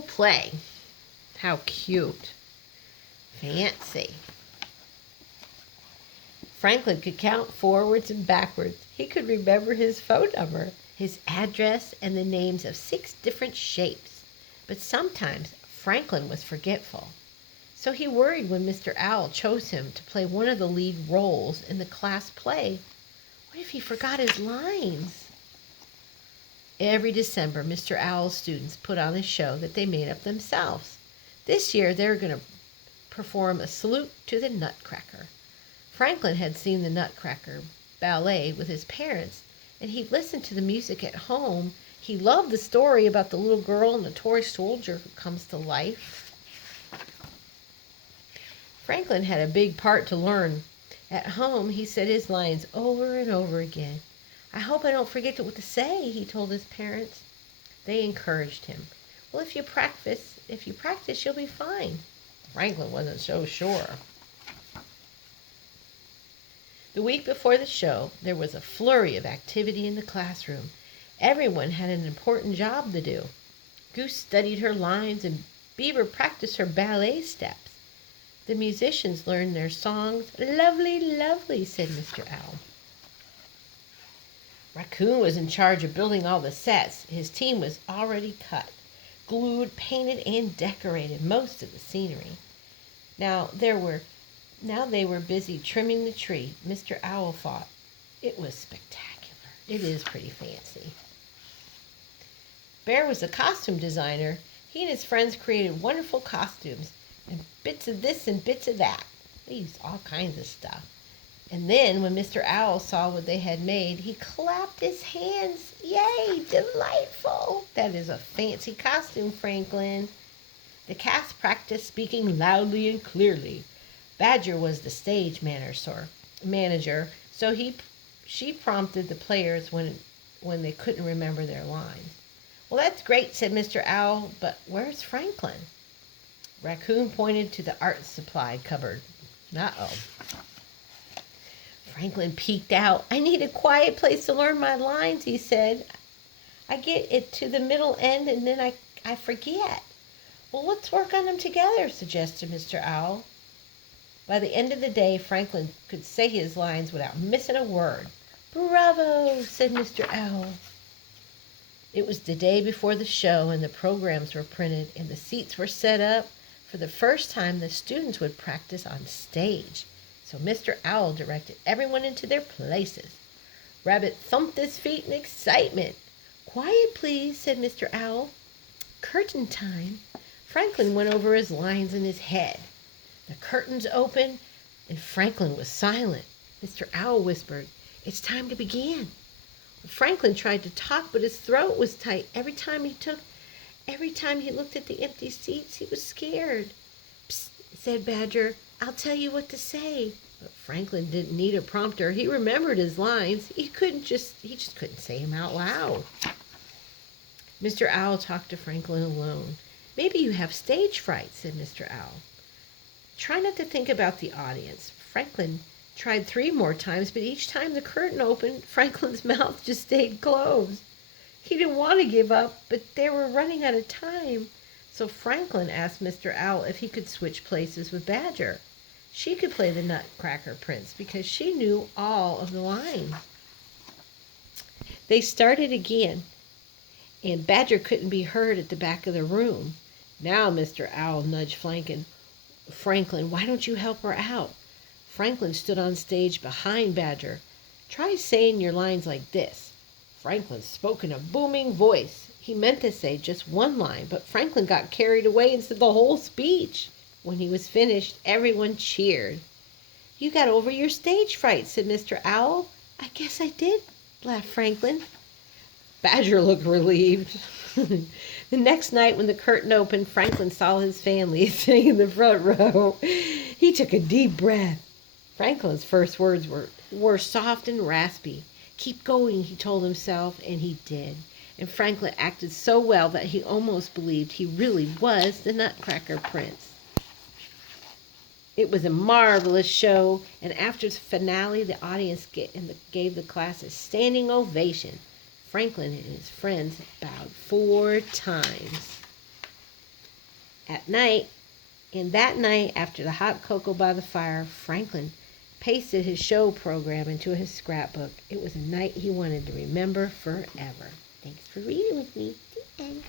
school play. How cute. Fancy. Franklin could count forwards and backwards. He could remember his phone number, his address, and the names of 6 different shapes. But sometimes Franklin was forgetful. So he worried when Mr. Owl chose him to play one of the lead roles in the class play. What if he forgot his lines? Every December, Mr. Owl's students put on a show that they made up themselves. This year, they were going to perform a salute to the Nutcracker. Franklin had seen the Nutcracker ballet with his parents, and he'd listened to the music at home. He loved the story about the little girl and the toy soldier who comes to life. Franklin had a big part to learn. At home, he said his lines over and over again. "I hope I don't forget what to say," he told his parents. They encouraged him. "Well, if you practice, you'll be fine." Franklin wasn't so sure. The week before the show, there was a flurry of activity in the classroom. Everyone had an important job to do. Goose studied her lines and Beaver practiced her ballet steps. The musicians learned their songs. "Lovely, lovely," said Mr. Owl. Raccoon was in charge of building all the sets. His team was already cut, glued, painted, and decorated most of the scenery. Now they were busy trimming the tree. Mr. Owl thought it was spectacular. It is pretty fancy. Bear was a costume designer. He and his friends created wonderful costumes and bits of this and bits of that. They used all kinds of stuff. And then when Mr. Owl saw what they had made, he clapped his hands. "Yay, delightful! That is a fancy costume, Franklin." The cast practiced speaking loudly and clearly. Badger was the stage manager, so she prompted the players when they couldn't remember their lines. "Well, that's great," said Mr. Owl, "but where's Franklin?" Raccoon pointed to the art supply cupboard. Uh-oh. Franklin peeked out. "I need a quiet place to learn my lines," he said. "I get it to the middle end and then I forget." "Well, let's work on them together," suggested Mr. Owl. By the end of the day, Franklin could say his lines without missing a word. "Bravo," said Mr. Owl. It was the day before the show, and the programs were printed and the seats were set up. For the first time, the students would practice on stage. So Mr. Owl directed everyone into their places. Rabbit thumped his feet in excitement. "Quiet, please," said Mr. Owl. "Curtain time." Franklin went over his lines in his head. The curtains opened, and Franklin was silent. Mr. Owl whispered, "It's time to begin." Franklin tried to talk, but his throat was tight. Every time he looked at the empty seats, he was scared. "Psst," said Badger, "I'll tell you what to say." But Franklin didn't need a prompter. He remembered his lines. He just couldn't say them out loud. Mr. Owl talked to Franklin alone. "Maybe you have stage fright," said Mr. Owl. "Try not to think about the audience." Franklin tried 3 more times, but each time the curtain opened, Franklin's mouth just stayed closed. He didn't want to give up, but they were running out of time. So Franklin asked Mr. Owl if he could switch places with Badger. She could play the Nutcracker Prince because she knew all of the lines. They started again, and Badger couldn't be heard at the back of the room. Now Mr. Owl nudged Franklin, "Why don't you help her out?" Franklin stood on stage behind Badger. "Try saying your lines like this." Franklin spoke in a booming voice. He meant to say just one line, but Franklin got carried away and said the whole speech. When he was finished, everyone cheered. "You got over your stage fright," said Mr. Owl. "I guess I did," laughed Franklin. Badger looked relieved. The next night when the curtain opened, Franklin saw his family sitting in the front row. He took a deep breath. Franklin's first words were soft and raspy. "Keep going," he told himself, and he did. And Franklin acted so well that he almost believed he really was the Nutcracker Prince. It was a marvelous show, and after the finale, the audience gave the class a standing ovation. Franklin and his friends bowed 4 times. that night, after the hot cocoa by the fire, Franklin pasted his show program into his scrapbook. It was a night he wanted to remember forever. Thanks for reading with me. The end.